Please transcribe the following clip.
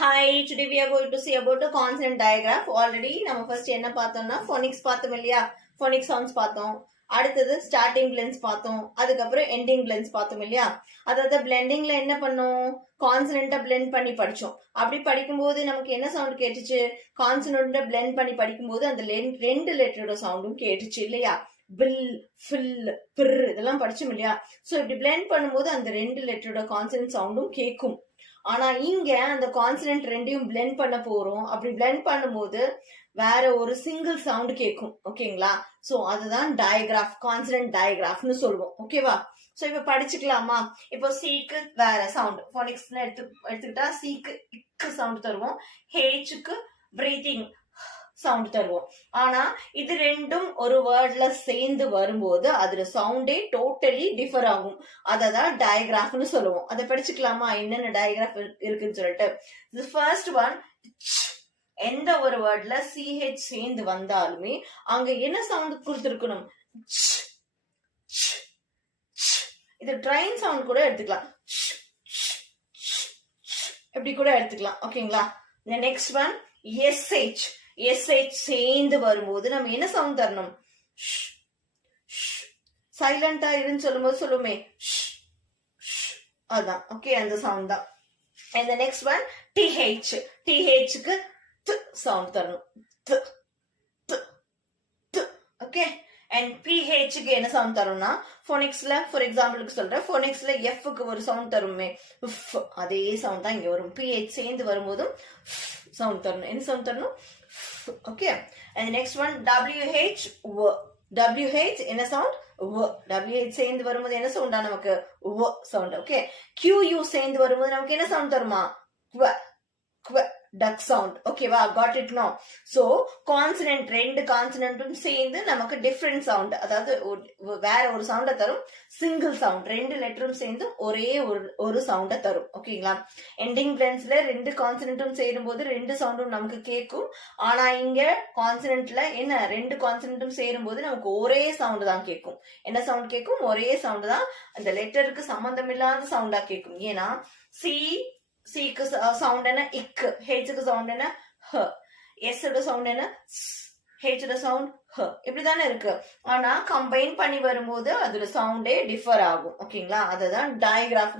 Hi, today we are going to see about a consonant digraph. Already நம்ம first என்ன பார்த்தோம்னா phonics பார்த்தோம் இல்லையா? phonic sounds பார்த்தோம். அடுத்தது ஸ்டார்டிங் blends பார்த்தோம். அதுக்கப்புறம் எண்டிங் blends பார்த்தோம் இல்லையா? அதாவது blendingல என்ன பண்ணோம்? கான்சனன்ட்டை blend பண்ணி படிச்சோம். அப்படி படிக்கும்போது நமக்கு என்ன சவுண்ட் கேட்டுச்சு? கான்சனன்ட்டை blend பண்ணி படிக்கும்போது அந்த ரெண்டு லெட்டரோட சவுண்டும் கேட்டுச்சு இல்லையா? பில் ஃபில் பிர் இதெல்லாம் படிச்சோம் இல்லையா? ஸோ இப்படி blend பண்ணும்போது அந்த ரெண்டு லெட்டரோட கான்சனன்ட் சவுண்டும் கேட்கும். ஆனா இங்க அந்த கான்சனன்ட் ரெண்டையும் பிளெண்ட் பண்ண போறோம். அப்படி பிளெண்ட் பண்ணும்போது வேற ஒரு சிங்கிள் சவுண்ட் கேட்கும். ஓகேங்களா? சோ அதுதான் டயக்ராஃப், கான்சனன்ட் டயக்ராஃப்னு சொல்லுவோம். ஓகேவா? சோ இப்ப படிச்சுக்கலாமா? இப்போ சீக்கு வேற சவுண்ட் போனிக்ஸ் எடுத்துக்கிட்டா சீக்கு இக்கு சவுண்ட் தருவோம், ஹேச்சுக்கு பிரீத்திங் சவுண்ட் தருவோம். ஆனா இது ரெண்டும் ஒரு வேர்ட்ல சேர்ந்து வரும்போது அதுல சவுண்டே டோட்டலி டிஃபர் ஆகும். அததான் டயக்ராஃப்னு சொல்லுவோம். அதை படிச்சுக்கலாமா என்னென்ன டயக்ராஃப் இருக்குன்னு சொல்லிட்டு. ஃபர்ஸ்ட் ஒன், எந்த ஒரு வேர்ட்ல சிஹெச் சேர்ந்து வந்தாலுமே அங்க என்ன சவுண்ட் கொடுத்துருக்கணும்? இது ட்ரைன் சவுண்ட் கூட எடுத்துக்கலாம், இப்படி கூட எடுத்துக்கலாம். ஓகேங்களா? Next one S H. எஸ்ஹெச் சேர்ந்து வரும்போது நம்ம என்ன சவுண்ட் தரணும்? சைலண்டா இருந்து சொல்லும்போது சொல்லுமே அதான். ஓகே, அந்த சவுண்ட் தான். and the next one th. thக்கு சவுண்ட் தரணும், ஓகே. and ph-க்கு என்ன சவுண்ட் தரும்னா போனிக்ஸ்ல ஃபார் எக்ஸாம்பிளுக்கு சொல்றேன், போனிக்ஸ்ல f-க்கு ஒரு சவுண்ட் தருமே, அதே சவுண்ட் தான் இங்க வரும். ph சேர்ந்து வரும்போதும் சவுண்ட் தரணும். என்ன சவுண்ட் தரணும்? Okay. and next one wh. wh என்ன சவுண்ட்? wh சேர்ந்து வரும்போது என்ன சவுண்டா நமக்கு? சவுண்ட். ஓகே. qu சேர்ந்து வரும்போது நமக்கு என்ன சவுண்ட் தருமா? Duck sound. ஓகேவா? Got it no? So consonant ரெண்டு கான்சனன்ட்டும் சேர்ந்து நமக்கு டிஃபரெண்ட் சவுண்ட், அதாவது வேற ஒரு சவுண்ட தரும். சிங்கிள் சவுண்ட், ரெண்டு லெட்டரும் சேர்ந்து ஒரே ஒரு சவுண்ட தரும். ஓகேங்களா? எண்டிங் பிளென்ஸ்ல ரெண்டு கான்சனன்ட்டும் சேரும் போது ரெண்டு சவுண்டும் நமக்கு கேட்கும். ஆனா இங்க கான்சனன்ட்ல என்ன, ரெண்டு கான்சனன்ட்டும் சேரும் போது நமக்கு ஒரே சவுண்ட் தான் கேட்கும். என்ன சவுண்ட் கேட்கும்? ஒரே சவுண்ட் தான். அந்த லெட்டருக்கு சம்பந்தம் இல்லாத சவுண்டா கேட்கும். ஏன்னா சிக்கு சவுண்ட் என்ன? இக்கு. ஹெச்சுக்கு சவுண்ட் என்ன? ஹ. எஸ்ஸோட சவுண்ட் என்ன? ஹெச்சோட சவுண்ட் ஹ. இப்படிதானே இருக்கு. ஆனா கம்பைன் பண்ணி வரும்போது அதோட சவுண்டே டிஃபர் ஆகும். ஓகேங்களா? அதுதான் டயக்ராஃப்.